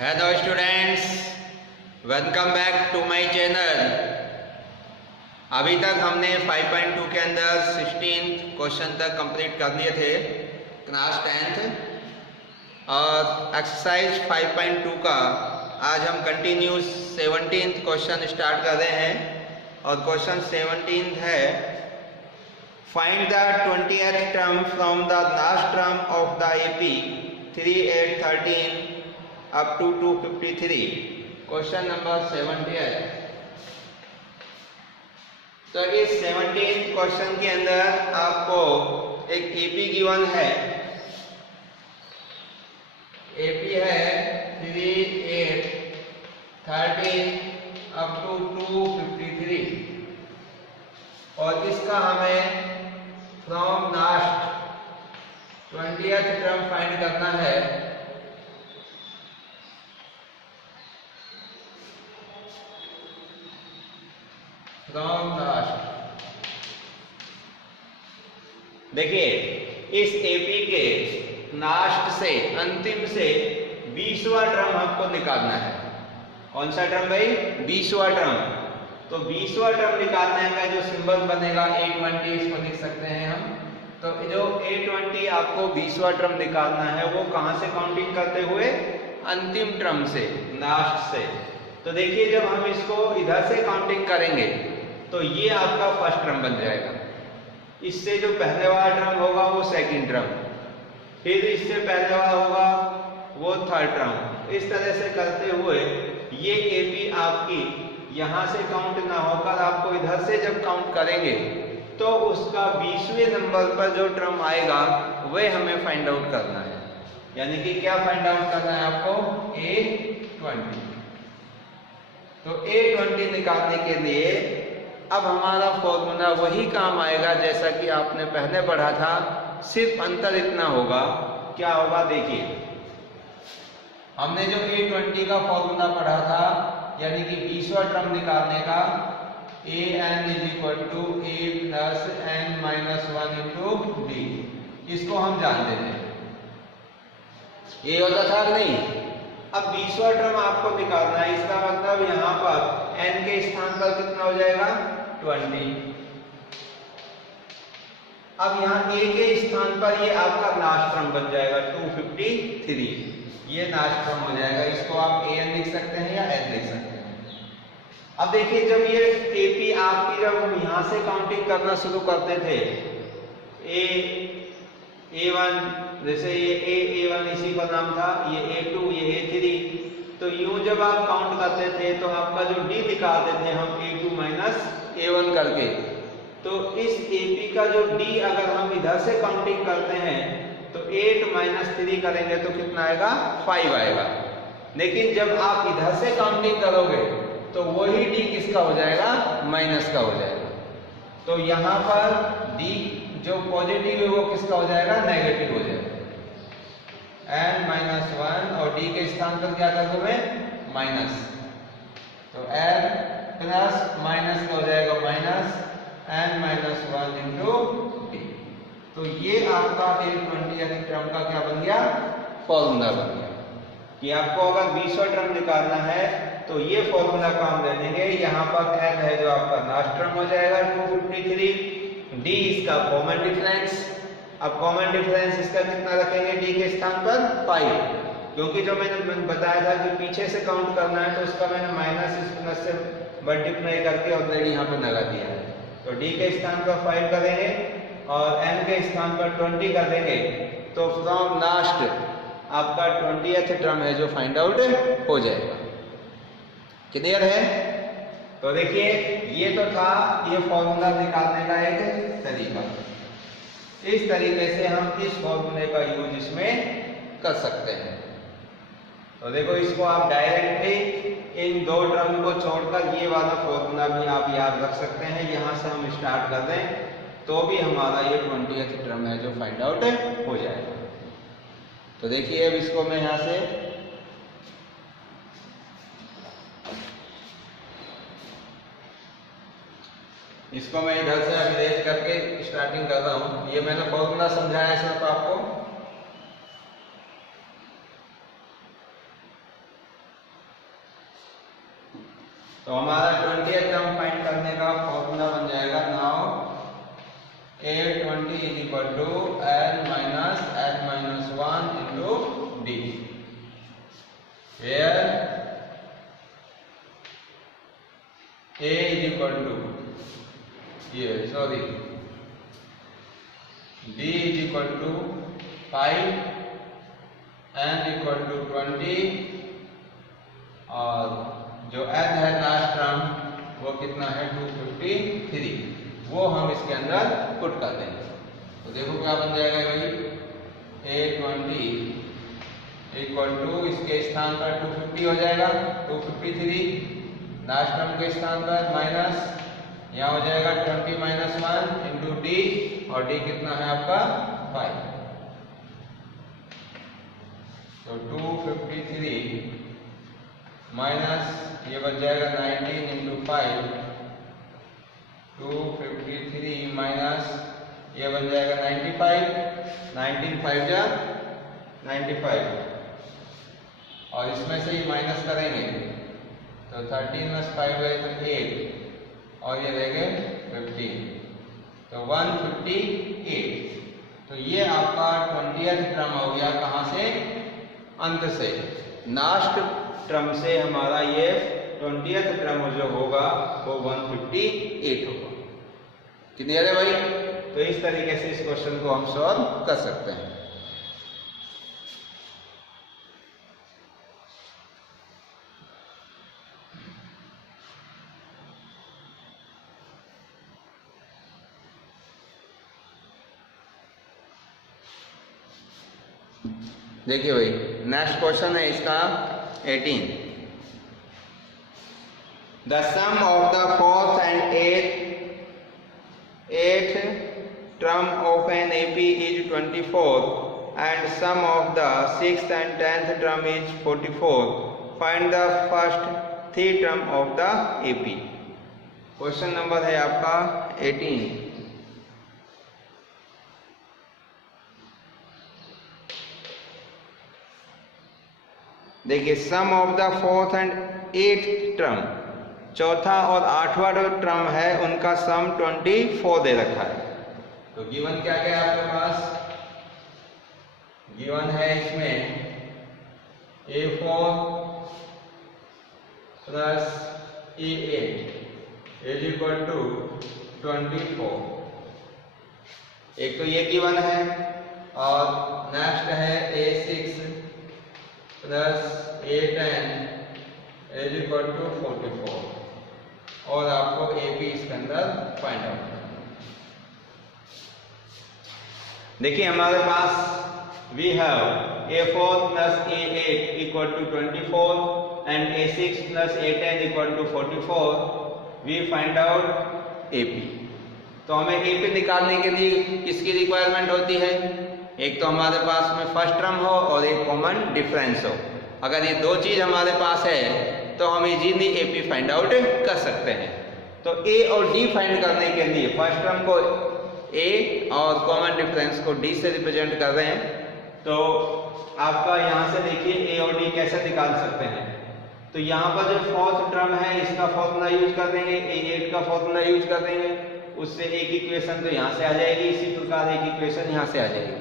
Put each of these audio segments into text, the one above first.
Hello students, welcome back to my channel. अभी तक हमने 5.2 के अंदर 16 क्वेश्चन तक कंप्लीट कर लिए थे क्लास 10th और एक्सरसाइज 5.2 का आज हम कंटिन्यू 17th क्वेश्चन स्टार्ट कर रहे हैं और क्वेश्चन 17 है find the 20th term from the last term of the AP 3, 8, 13 up to 253। Question number 17 है। तो इस 17 क्वेश्चन के अंदर आपको एक एपी गिवन है। एपी है 3, 8, 13 अप टू 253 और इसका हमें from last 20th term find करना है। फ्रॉम लास्ट देखिए, इस एपी के लास्ट से अंतिम से 20वां टर्म हमको निकालना है। कौन सा टर्म भाई? 20वां टर्म। तो 20वां टर्म निकालने का जो सिंबल बनेगा 820, इसको लिख सकते हैं हम। तो जो 820 आपको 20वां टर्म निकालना है वो कहां से काउंटिंग करते हुए? अंतिम टर्म से, लास्ट से। तो देखिए, जब हम इसको इधर से काउंटिंग करेंगे तो ये आपका फर्स्ट टर्म बन जाएगा। इससे जो पहले वाला टर्म होगा वो सेकंड टर्म, फिर इससे पहले वाला होगा वो थर्ड टर्म। इस तरह से करते हुए ये एपी आपकी यहां से काउंट ना होकर आपको इधर से जब काउंट करेंगे तो उसका 20वें नंबर पर जो टर्म आएगा वह हमें फाइंड आउट करना है। यानी कि क्या फाइंड आउट करना है आपको? A20। तो A20 निकालने के लिए अब हमारा फॉर्मूला वही काम आएगा जैसा कि आपने पहले पढ़ा था, सिर्फ अंतर इतना होगा। क्या होगा? देखिए, हमने जो A20 का फॉर्मूला पढ़ा था, यानी कि 20वां टर्म निकालने का, an = a + n - 1 × d, इसको हम जानते थे। ये होता था नहीं? अब 20वां टर्म आपको निकालना है। इसका मतलब यहाँ पर n के स्थान पर कितना हो जाएगा? 20। अब यहाँ a के स्थान पर ये आपका लास्ट टर्म बन जाएगा 253। ये लास्ट टर्म हो जाएगा। इसको आप an लिख सकते हैं या n लिख सकते हैं। अब देखिए, जब ये एपी आपकी, जब हम यहाँ से काउंटिंग करना शुरू करते थे, A1, जैसे ये A1 इसी का नाम था, ये A2, ये A3, तो यूं जब आप काउंट करते थे तो आपका जो D निकालते थे हम A2 - A1 करके, तो इस AP का जो D अगर हम इधर से काउंटिंग करते हैं तो 8 - 3 करेंगे तो कितना आएगा? 5 आएगा। लेकिन जब आप इधर से काउंटिंग करोगे तो वही D किसका हो जाएगा? माइनस का हो जाएगा। तो यहाँ पर D जो पॉजिटिव है वो किसका हो जाएगा? नेगेटिव हो जाएगा। n - 1 और d के स्थान पर क्या कर दूं मैं? माइनस। तो n प्लस माइनस का हो जाएगा माइनस n - 1 × d। तो ये आपका A20 टर्म का क्या बन गया? फॉर्मूला बन गया कि आपको अगर 20वां टर्म निकालना है तो ये फॉर्मूला काम ले लेंगे। यहाँ पर n है जो आपका लास्ट टर्म हो जाएगा 253, d इसका कॉमन डिफरेंस। अब कॉमन डिफरेंस इसका कितना रखेंगे? d के स्थान पर 5, क्योंकि जो मैंने बताया था कि पीछे से काउंट करना है तो उसका मैंने माइनस इस प्लस से मल्टीप्लाई करके ऑलरेडी यहाँ पे लगा दिया है। तो d के स्थान पर 5 करेंगे और n के स्थान पर 20 कर देंगे तो फ्रॉम लास्ट आपका 20th टर्म है जो फाइंड आउट हो जाएगा। क्लियर है? तो देखिए, ये तो था ये फॉर्मूला निकालने का एक तरीका। इस तरीके से हम इस फॉर्मूले का यूज इसमें कर सकते हैं। तो देखो, इसको आप डायरेक्टली इन दो टर्म को छोड़कर ये वाला फॉर्मूला भी आप याद रख सकते हैं। यहाँ से हम स्टार्ट कर दें तो भी हमारा ये 20th टर्म है जो फाइंड आउट हो जाएगा। तो देखिए, अब इसको मैं यहाँ से मैं इधर से अरेंज करके स्टार्टिंग कर रहा हूँ। ये मैंने फॉर्मूला समझाया सिर्फ आपको। तो हमारा 20th टर्म फाइंड करने का फॉर्मूला बन जाएगा now A20 is equal to n minus n minus 1 into d, where A is equal to D is equal to 5, n equal to 20 और जो n है लास्ट टर्म वो कितना है 253, वो हम इसके अंदर पुट कर देंगे। तो देखो क्या बन जाएगा भाई, A20 इक्वल टू इसके स्थान पर 250 हो जाएगा, 253 लास्ट टर्म के स्थान पर माइनस यहाँ हो जाएगा 20 माइनस 1 इंटू डी, और डी कितना है आपका 5, तो 253 माइनस ये बच जाएगा 19 इंटू 5, 253 माइनस ये बन जाएगा 95, 19 5 जा 95, और इसमें से ही माइनस करेंगे तो 13 + 5 है तो 8, और ये रह गए 15, तो 158। तो ये आपका 20th टर्म हो गया, कहाँ से, अंत से, लास्ट टर्म से हमारा ये 20th टर्म जो होगा वो 158 होगा। क्लियर है भाई? तो इस तरीके से इस क्वेश्चन को हम सॉल्व कर सकते हैं। देखिए भाई नेक्स्ट क्वेश्चन है इसका 18। The sum of the 4th and 8th term of an AP is 24 and sum of the 6th and 10th term is 44. Find the first 3 term of the AP. Question number है आपका 18। देखिए sum of the 4th and 8th term, चौथा और 8वां जो term है उनका सम 24 दे रखा है। तो गिवन क्या क्या है आपके पास, गिवन है इसमें A4 plus A8 is equal to 24। एक तो ये गिवन है, और नेक्स्ट है A6 plus A10 is equal to 44, और आपको AP इसके अंदर फाइंड आउट करना। देखिए हमारे पास we have A4 plus A8 equal to 24 and A6 plus A10 equal to 44। We find out AP। तो हमें AP निकालने के लिए किसकी रिक्वायरमेंट होती है, एक तो हमारे पास में फर्स्ट टर्म हो और एक कॉमन डिफरेंस हो। अगर ये दो चीज हमारे पास है तो हम इजीली AP फाइंड आउट कर सकते हैं। तो A और D फाइंड करने के लिए फर्स्ट टर्म को A और कॉमन डिफरेंस को D से रिप्रेजेंट कर रहे हैं। तो आपका यहाँ से देखिए A और D कैसे निकाल सकते हैं। तो यहाँ पर जो 4th टर्म है इसका फॉर्मूला यूज कर देंगे, A8 का फॉर्मूला यूज कर देंगे, उससे एक इक्वेशन तो यहाँ से आ जाएगी, इसी प्रकार एक इक्वेशन यहाँ से आ जाएगी,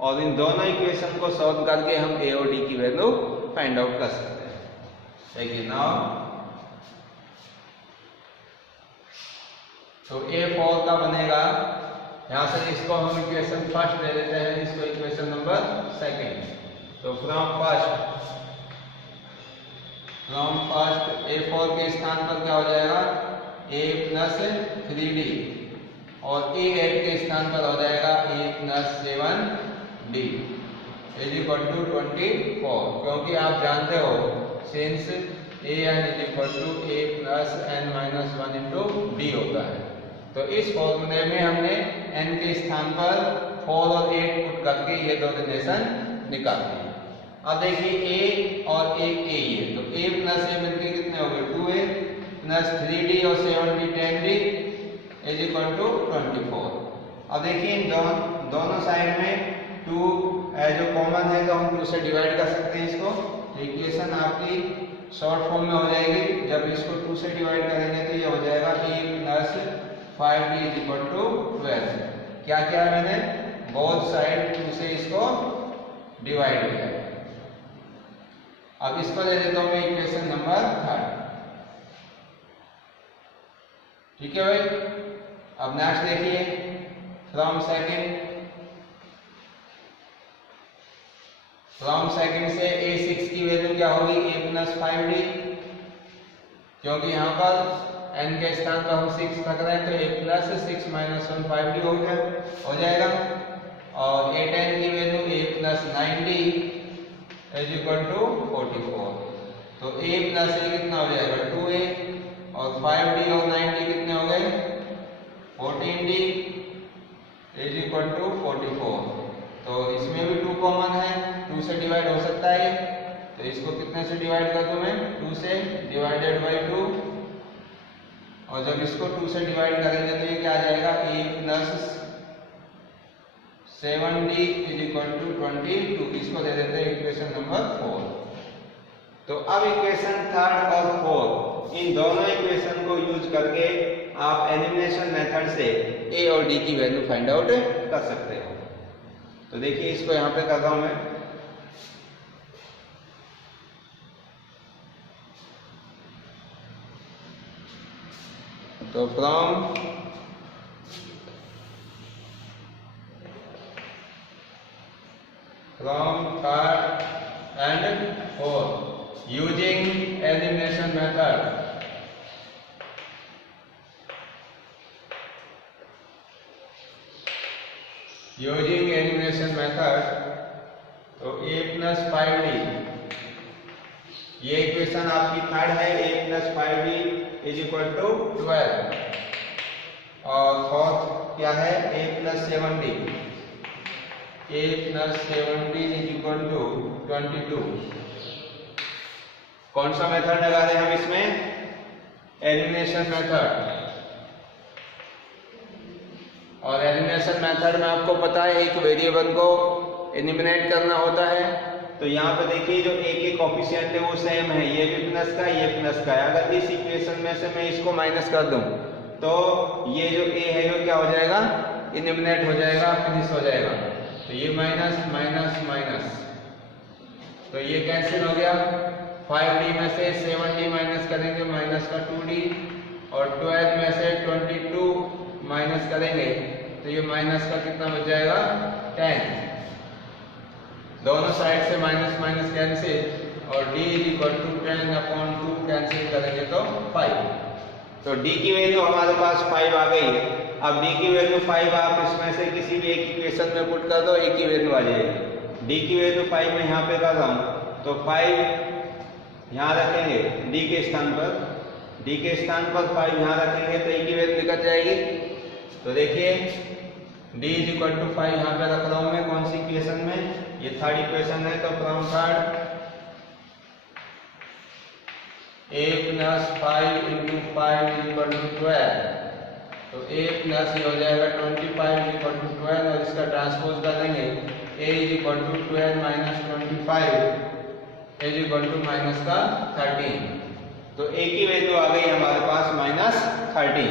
और इन दोनों इक्वेशन को सॉल्व करके हम A और D की वैल्यू फाइंड आउट कर सकते हैं। देखिए नाउ तो A4 का बनेगा, यहाँ से इसको हम इक्वेशन फर्स्ट ले लेते हैं, इसको इक्वेशन नंबर 2। तो फ्रॉम फर्स्ट A4 के स्थान पर क्या हो जाएगा A प्लस 3D, और A8 के स्थान पर हो जाएगा A plus 7D is equal to 24। क्योंकि आप जानते हो since an is equal to A plus n minus 1 into D होता है। तो इस फॉर्मूले में हमने n के स्थान पर 4 और 8 पुट करके ये दो रिलेशन निकाल दिए। अब देखिए A और एक A है, तो A प्लस A मिलकर कितने हो गए 2A प्लस 3D और 7D 10D is equal to 24। अब देखिए दोनों साइड में 2 जो कॉमन है तो हम 2 से डिवाइड कर सकते हैं इसको। इक्वेशन आपकी शॉर्ट फॉर्म में हो जाएगी। जब इसको 2 से डिवाइड करेंगे तो ये हो जाएगा a plus 5d is equal to 12। क्या किया मैंने, बोथ साइड 2 से इसको डिवाइड किया। अब इसको ले लेता हूं मैं इक्वेशन नंबर 3। ठीक है भाई। अब नेक्स्ट देखिए, फ्रॉम सेकंड से a6 की वैल्यू क्या होगी, a प्लस 5d, क्योंकि यहाँ पर n के स्थान पर हम 6 रख रहे हैं तो a प्लस 6 माइनस 1 5d हो जाएगा। और a10 की value a plus 9d is equal to 44। तो a प्लस a कितना हो जाएगा 2a, और 5d और 9d कितने हो गए 14d इज इक्वल टू 44। तो इसमें भी 2 कॉमन है, 2 से डिवाइड हो सकता है, तो इसको कितने से डिवाइड कर दूं मैं, 2 से डिवाइडेड बाई 2। और जब इसको 2 से डिवाइड करेंगे तो ये क्या आ जाएगा, a plus 7d is equal to 22। इसको दे देते हैं इक्वेशन नंबर 4। तो अब इक्वेशन 3 और 4, इन दोनों इक्वेशन को यूज करके आप एलिमिनेशन मेथड से a और d की वैल्यू फाइंड आउट कर सकते हो। तो देखिए इसको यहां पे कर रहा हूं मैं। तो from third and fourth using elimination method, using elimination method, तो a प्लस 5d, ये इक्वेशन आपकी 3rd है, a plus 5d is equal to 12। और 4th क्या है, a plus 7d, a plus 7d is equal to 22। कौन सा method लगा रहे हैं हम इसमें, एलिमिनेशन मेथड। और एलिमिनेशन मेथड में आपको पता है एक वेरिएबल को एलिमिनेट करना होता है। तो यहाँ पे देखिए जो a के कोफिशिएंट है वो सेम है, ये भी प्लस का ये प्लस का है। अगर इस इक्वेशन में से मैं इसको माइनस कर दूं तो ये जो a है वो क्या हो जाएगा, एलिमिनेट हो जाएगा, फिनिश हो जाएगा। तो ये माइनस माइनस माइनस, तो ये कैंसिल हो गया। 5d में से 7d माइनस करेंगे, माइनस का 2d, और 12 में से 22 माइनस करेंगे तो ये माइनस का कितना बच जाएगा 10। दोनों साइड से माइनस माइनस कैंसिल, और d is equal to 10/2 cancel करेंगे तो 5। तो d की वैल्यू हमारे पास 5 आ गई। अब d की वैल्यू 5 आप इसमें से किसी भी एक इक्वेशन में पुट कर दो, a की वैल्यू आ जाएगी। d की वैल्यू 5 मैं यहाँ पे कर रहा हूँ, तो 5 यहाँ रखेंगे d के स्थान पर, d के स्थान पर 5 यहाँ रखेंगे तो a की वैल्यू निकल जाएगी। तो देखिए d इज इक्वल टू 5 यहाँ पे रख रहा हूँ मैं, कौन सी इक्वेशन में, ये 3rd इक्वेशन है। तो from 3rd a plus 5 into 5 is equal to 12, तो a प्लस ये हो जाएगा 25 इज इक्वल टू 12, और इसका ट्रांसपोज कर देंगे a is equal to 12 minus 25 is equal to minus का 13। तो a की वैल्यू आ गई हमारे पास माइनस 13।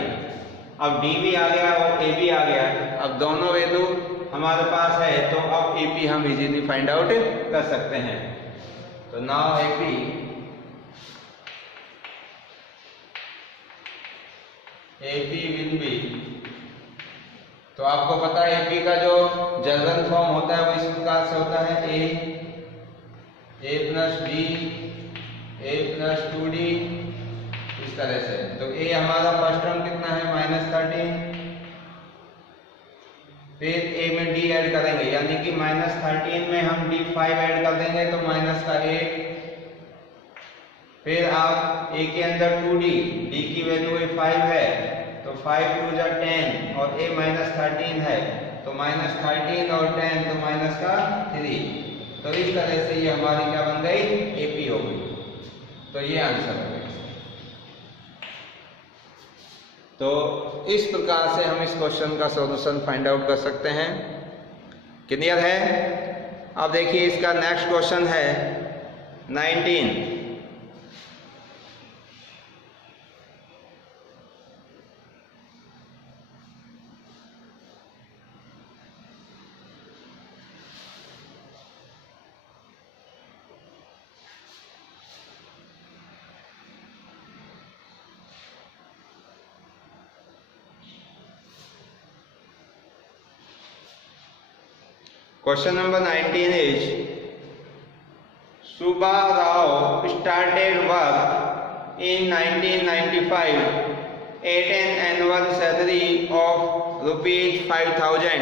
अब d भी आ गया और a भी आ गया। अब दोनों वैल्यू हमारे पास है, तो अब AP हम इजीली फाइंड आउट कर सकते हैं। तो नाउ AP विल बी, तो आपको पता है AP का जो जनरल फॉर्म होता है वो इस प्रकार से होता है, a plus b a plus 2d, इस तरह से। तो a हमारा फर्स्ट टर्म कितना है माइनस 13, फिर a में d ऐड करेंगे, यानी कि माइनस 13 में हम d5 ऐड कर देंगे तो माइनस का 8। फिर आप a के अंदर 2d, d की वैल्यू 5 है तो 5 2 जा 10, और a माइनस 13 है तो माइनस 13 और 10 तो माइनस का 3। तो इस तरह से ये हमारी क्या बन गई, AP हो गई। तो ये आंसर हो गया। तो इस प्रकार से हम इस क्वेश्चन का सॉल्यूशन फाइंड आउट कर सकते हैं। क्लियर है। अब देखिए इसका नेक्स्ट क्वेश्चन है 19। Question number 19 is Subha Rao started work in 1995 at an annual salary of rupees 5,000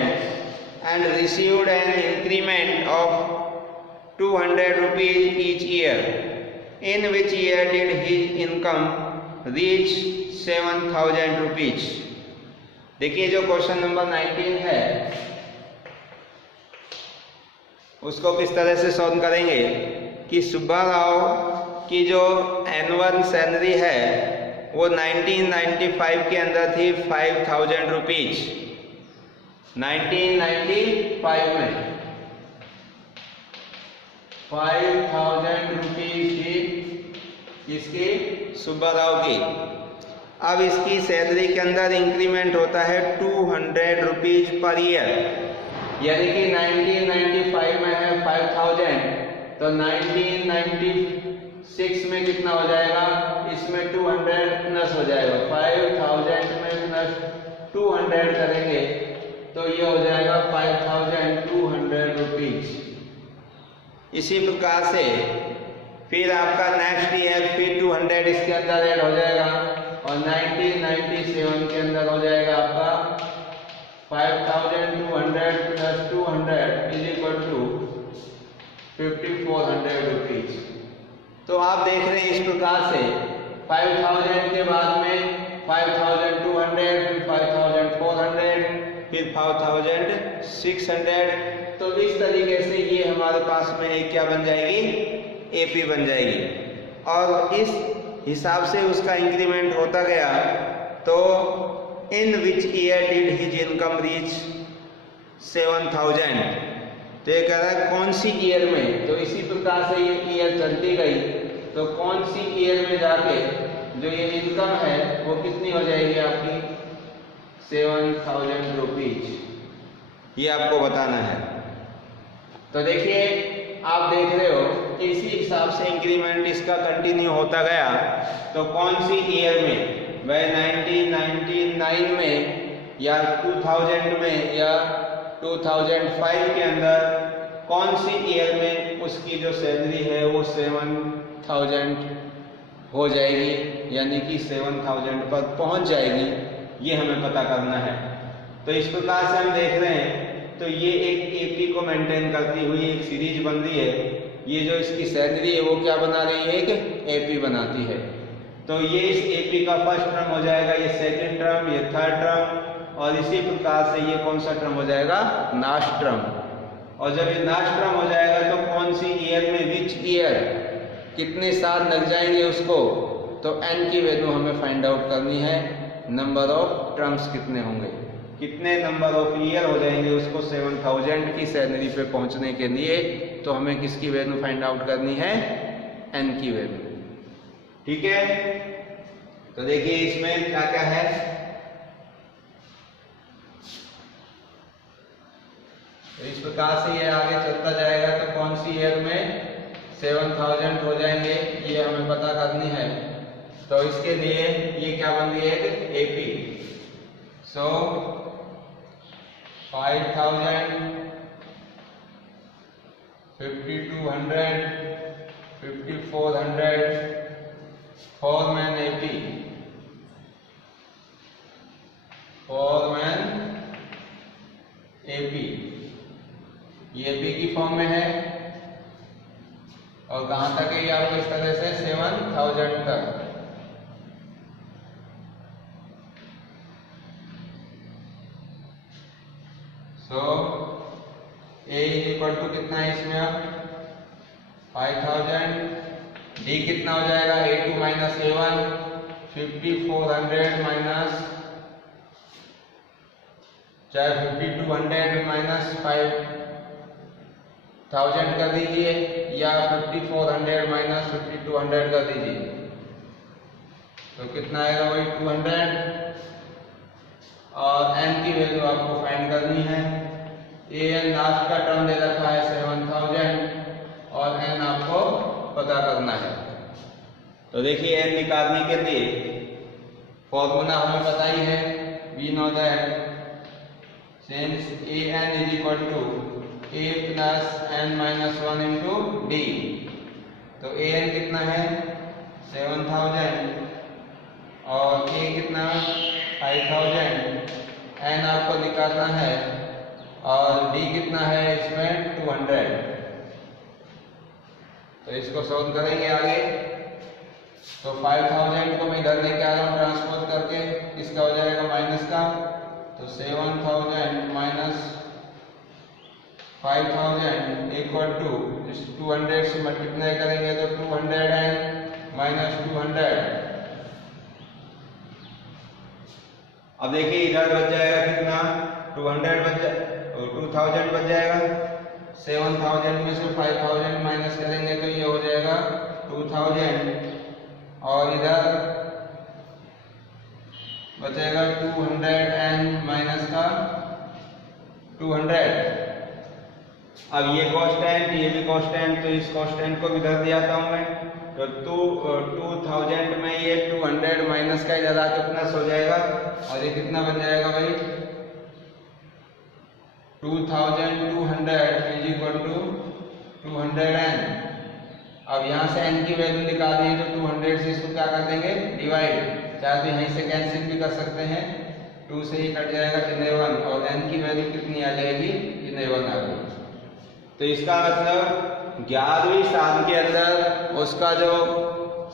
and received an increment of 200 rupees each year. In which year did his income reach 7,000 rupees? देखिए जो question number 19 है उसको किस तरह से solve करेंगे कि सुब्बा राव की जो एनुअल सैलरी है वो 1995 के अंदर थी 5,000 रुपीज। 1995 में 5,000 रुपीज थी किसकी? सुब्बा राव की। अब इसकी सैलरी के अंदर इंक्रीमेंट होता है 200 रुपीज पर ईयर, यानी कि 1995 में है 5,000 तो 1996 में कितना हो जाएगा? इसमें 200 प्लस हो जाएगा। 5,000 में प्लस 200 करेंगे तो ये हो जाएगा 5,200 रुपीज। इसी प्रकार से फिर आपका नेक्स्ट ईयर फिर 200 इसके अंदर ऐड हो जाएगा और 1997 के अंदर हो जाएगा आपका 5,200 plus 200 is equal to 5,400 rupees. तो आप देख रहे हैं इस प्रकार से 5,000 के बाद में 5,200 फिर 5,400 फिर 5,600। तो इस तरीके से ये हमारे पास में एक क्या बन जाएगी? एपी बन जाएगी। और इस हिसाब से उसका इंक्रीमेंट होता गया। तो in which year did his income reach 7,000? तो ये कह रहा है कौन सी ईयर में। तो इसी प्रकार से ये ईयर चलती गई तो कौन सी ईयर में जाके जो ये इनकम है वो कितनी हो जाएगी आपकी? 7,000 रुपीज। ये आपको बताना है। तो देखिए आप देख रहे हो कि इसी हिसाब से इंक्रीमेंट इसका कंटिन्यू होता गया। तो कौन सी ईयर में? वह 1999 में या 2000 में या 2005 के अंदर कौन सी ईयर में उसकी जो सैलरी है वो 7,000 हो जाएगी, यानी कि 7,000 पर पहुंच जाएगी। ये हमें पता करना है। तो इस प्रकार से हम देख रहे हैं तो ये एक एपी को मेंटेन करती हुई एक सीरीज बन रही है। ये जो इसकी सैलरी है वो क्या बना रही है? एक एपी बनाती है। तो ये इस एपी का फर्स्ट टर्म हो जाएगा, ये सेकंड टर्म, ये थर्ड टर्म और इसी प्रकार से ये कौन सा टर्म हो जाएगा? Last term. और जब ये लास्ट टर्म हो जाएगा तो कौन सी ईयर में, विच ईयर, कितने साल लग जाएंगे उसको? तो एन की वैल्यू हमें फाइंड आउट करनी है। नंबर ऑफ टर्म्स कितने होंगे, कितने नंबर ऑफ ईयर हो जाएंगे उसको 7,000 की सैलरी पे पहुंचने के लिए। तो हमें किसकी वैल्यू फाइंड आउट करनी है? एन की वैल्यू। ठीक है। तो देखिए इसमें क्या क्या है। तो इस प्रकार से ये आगे चलता जाएगा। तो कौन सी ईयर में 7,000 हो जाएंगे ये हमें पता करनी है। तो इसके लिए ये क्या बन रही है? एपी। सो 5,000, 5,200, 5,400 4-man AP, 4-man AP। ये एपी की फॉर्म में है और कहां तक है ये आपको? इस तरह से 7,000 तक। सो ए इक्वल टू कितना है इसमें? अब 5,000। डी कितना हो जाएगा? A2 माइनस A1, 5,400 माइनस, चाहे 5,200 माइनस 5,000 कर दीजिए या 5,400 माइनस 5,200 कर दीजिए। तो कितना आएगा? वही 200। और n की वैल्यू आपको फाइंड करनी है। an लास्ट का टर्म दे रखा है 7,000 और n आपको पता करना है। तो देखिए n निकालने के लिए फॉर्मूला हमें पता ही है। We know that since an is equal to a plus n minus 1 into d. तो a n कितना है 7000 और a कितना 5000, n आपको निकालना है और d कितना है इसमें 200। तो इसको सॉल्व करेंगे आगे। तो 5000 को मैं इधर लेके आ रहा हूँ ट्रांसपोज करके, इसका हो जाएगा माइनस का। तो 7000 माइनस 5000 इक्वल टू 200 से मल्टीप्लाई करेंगे तो 200 माइनस 200। अब देखिए इधर बच जाएगा कितना 200 2000 बच जाएगा। 7000 में से 5000 माइनस करेंगे तो ये हो जाएगा 2000 और इधर बचेगा 200 माइनस का 200। अब ये कांस्टेंट ये भी कांस्टेंट, तो इस कांस्टेंट को इधर ले आता हूं मैं। तो 2000 में ये 200 माइनस का इधर आके प्लस हो जाएगा और ये कितना बन जाएगा भाई 2200 इज इक्वल टू 200n। अब यहाँ से n की वैल्यू निकाल दी तो 200 से इसको क्या कर देंगे डिवाइड, चाहे तो यहीं से कैंसिल भी कर सकते हैं, 2 से ही कट जाएगा 11 और n की वैल्यू कितनी आ जाएगी 11 आ गई। तो इसका मतलब 11वीं साल के अंदर उसका जो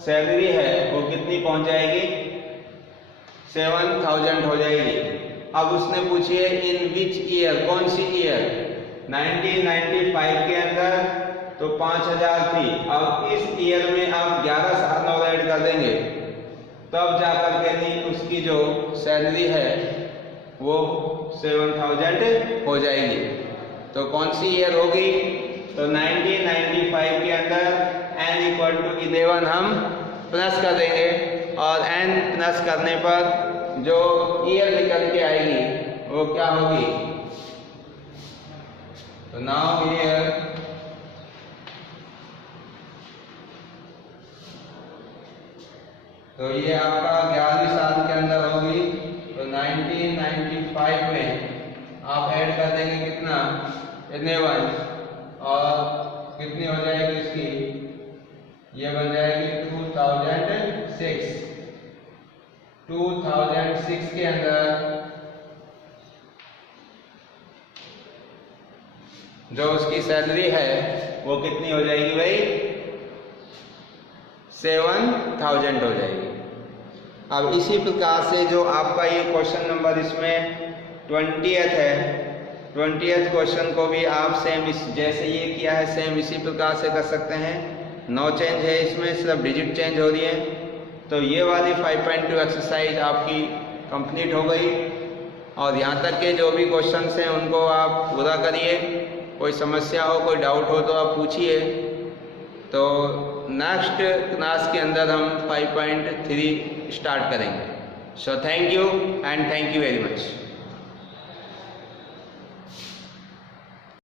सैलरी है वो कितनी पहुंच जाएगी 7000 हो जाएगी। अब उसने पूछिए इन विच ईयर, कौन सी ईयर, 1995 के अंदर तो 5000 थी। अब इस ईयर में आप 11 साल और ऐड कर देंगे तब जाकर के नहीं उसकी जो सैलरी है वो 7000 हो जाएगी। तो कौन सी ईयर होगी, तो 1995 के अंदर n इक्वल टू 11 हम प्लस कर देंगे और n प्लस करने पर जो ईयर निकल के आएगी वो क्या होगी, तो नाउ ईयर तो ये आपका 11वीं साल के अंदर होगी। तो 1995 में आप ऐड कर देंगे कितना 11 और कितनी हो जाएगी इसकी, ये बन जाएगी 2006 के अंदर जो उसकी सैलरी है वो कितनी हो जाएगी भाई 7000 हो जाएगी। अब इसी प्रकार से जो आपका ये क्वेश्चन नंबर इसमें 20th है, 20th क्वेश्चन को भी आप सेम जैसे ये किया है सेम इसी प्रकार से कर सकते हैं। नो चेंज है इसमें, सिर्फ डिजिट चेंज हो रही है। तो ये वाली 5.2 एक्सरसाइज आपकी कंप्लीट हो गई और यहाँ तक के जो भी क्वेश्चंस हैं उनको आप पूरा करिए। कोई समस्या हो, कोई डाउट हो तो आप पूछिए। तो नेक्स्ट क्लास के अंदर हम 5.3 स्टार्ट करेंगे। So thank you and thank you very much.